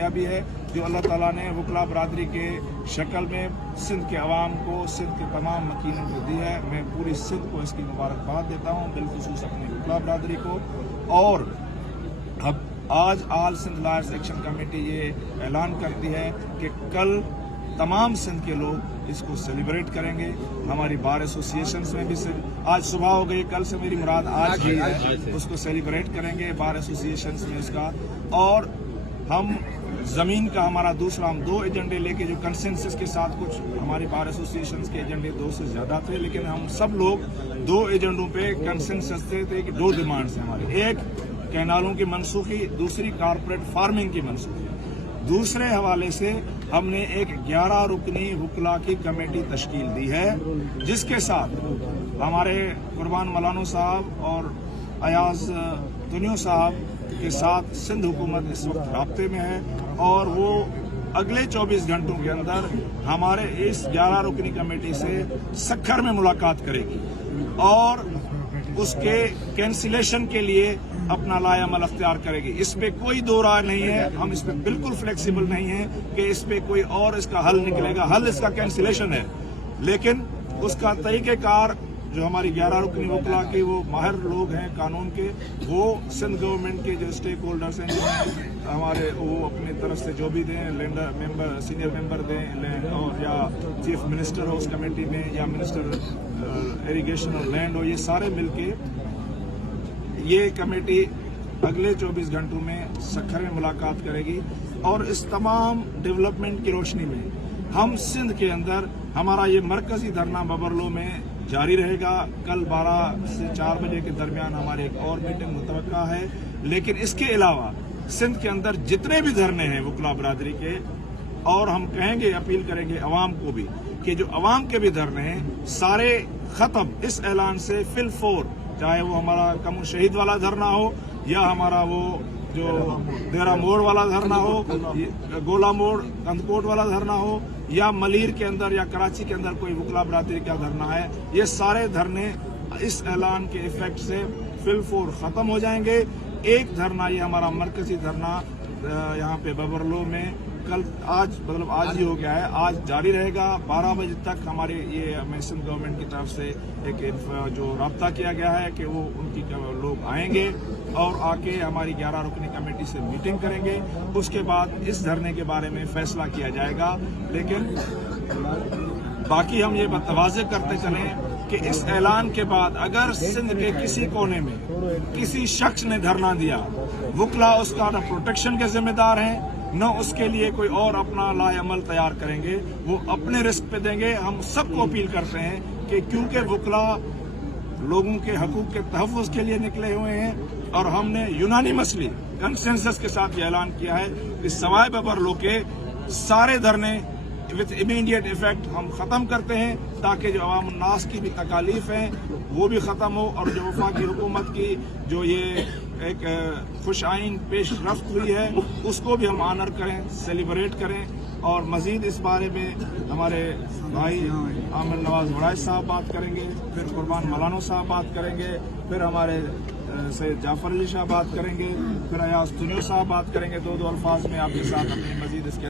کامیابی ہے جو اللہ تعالیٰ نے وکلا برادری کے شکل میں سندھ کے عوام کو، سندھ کے تمام مکینوں کو دی ہے۔ میں پوری سندھ کو اس کی مبارکباد دیتا ہوں، بالخصوص اپنی وکلا برادری کو۔ اور اب آج آل سندھ لائرز ایکشن کمیٹی یہ اعلان کرتی ہے کہ کل تمام سندھ کے لوگ اس کو سیلیبریٹ کریں گے۔ ہماری بار ایسوسیشنز میں بھی آج صبح ہو گئی، کل سے میری مراد آج ہی ہے، اس کو سیلیبریٹ کریں گے بار ایسوسیشنز میں اس کا۔ اور ہم زمین کا ہمارا دوسرا، ہم 2 ایجنڈے لے کے جو کنسنسس کے ساتھ، کچھ ہماری بار ایسوسیشنز کے ایجنڈے 2 سے زیادہ تھے، لیکن ہم سب لوگ 2 ایجنڈوں پہ کنسنسس تھے کہ 2 ڈیمانڈز ہیں ہماری، ایک کینالوں کی منسوخی، دوسری کارپوریٹ فارمنگ کی منسوخی۔ دوسرے حوالے سے ہم نے ایک 11 رکنی وکلا کی کمیٹی تشکیل دی ہے، جس کے ساتھ ہمارے قربان ملانو صاحب اور ایاز دنیو صاحب کے ساتھ سندھ حکومت اس وقت رابطے میں ہے، اور وہ اگلے 24 گھنٹوں کے اندر ہمارے اس 11 رکنی کمیٹی سے سکھر میں ملاقات کرے گی اور اس کے کینسلیشن کے لیے اپنا لائے عمل اختیار کرے گی۔ اس پہ کوئی دو رائے نہیں ہے، ہم اس پہ بالکل فلیکسیبل نہیں ہیں کہ اس پہ کوئی اور اس کا حل نکلے گا۔ حل اس کا کینسلیشن ہے، لیکن اس کا طریقہ کار جو ہماری 11 رکنی وکلا کے وہ ماہر لوگ ہیں قانون کے، وہ سندھ گورنمنٹ کے جو اسٹیک ہولڈرز ہیں ہمارے، وہ اپنی طرف سے جو بھی دیں، لینڈر ممبر، سینئر ممبر دیں، اور یا چیف منسٹر ہو اس کمیٹی میں، یا منسٹر ایریگیشن اور لینڈ ہو، یہ سارے مل کے یہ کمیٹی اگلے 24 گھنٹوں میں سکھر میں ملاقات کرے گی۔ اور اس تمام ڈیولپمنٹ کی روشنی میں ہم سندھ کے اندر ہمارا یہ مرکزی دھرنا ببرلو میں جاری رہے گا۔ کل 12 سے 4 بجے کے درمیان ہمارے ایک اور میٹنگ متوقع ہے، لیکن اس کے علاوہ سندھ کے اندر جتنے بھی دھرنے ہیں وکلا برادری کے، اور ہم کہیں گے، اپیل کریں گے عوام کو بھی کہ جو عوام کے بھی دھرنے ہیں سارے ختم اس اعلان سے فی الفور، چاہے وہ ہمارا کم شہید والا دھرنا ہو، یا ہمارا وہ جو دیرہ موڑ والا دھرنا ہو، گولا موڑ کندکوٹ والا دھرنا ہو، یا ملیر کے اندر یا کراچی کے اندر کوئی وکلا برادری کا دھرنا ہے، یہ سارے دھرنے اس اعلان کے ایفیکٹ سے فی الفور ختم ہو جائیں گے۔ ایک دھرنا، یہ ہمارا مرکزی دھرنا یہاں پہ ببرلو میں کل آج ہی ہو گیا ہے، آج جاری رہے گا 12 بجے تک۔ ہمارے یہ ہمیں سندھ گورنمنٹ کی طرف سے ایک جو رابطہ کیا گیا ہے کہ وہ ان کی لوگ آئیں گے اور آ کے ہماری 11 رکنی کمیٹی سے میٹنگ کریں گے، اس کے بعد اس دھرنے کے بارے میں فیصلہ کیا جائے گا۔ لیکن باقی ہم یہ واضح کرتے چلیں کہ اس اعلان کے بعد اگر سندھ کے کسی کونے میں کسی شخص نے دھرنا دیا، وکلا اس کا نہ پروٹیکشن کے ذمہ دار ہیں، نہ اس کے لیے کوئی اور اپنا لائے عمل تیار کریں گے، وہ اپنے رسک پہ دیں گے۔ ہم سب کو اپیل کرتے ہیں کہ کیونکہ وکلا لوگوں کے حقوق کے تحفظ کے لیے نکلے ہوئے ہیں، اور ہم نے یونانیمسلی کنسنسس کے ساتھ یہ اعلان کیا ہے کہ سوائے ببرلو کے سارے دھرنے وتھ امیڈیٹ ایفیکٹ ہم ختم کرتے ہیں، تاکہ جو عوام الناس کی بھی تکالیف ہیں وہ بھی ختم ہو، اور جو وفاقی حکومت کی جو یہ ایک خوش آئین پیش رفت ہوئی ہے اس کو بھی ہم آنر کریں، سیلیبریٹ کریں۔ اور مزید اس بارے میں ہمارے بھائی عامر نواز وڑائچ صاحب بات کریں گے، پھر قربان ملانو صاحب بات کریں گے، پھر ہمارے سید جعفر علی شاہ بات کریں گے، پھر ایاز دنیو صاحب بات کریں گے۔ 2 الفاظ میں آپ کے ساتھ اپنی مزید اس کے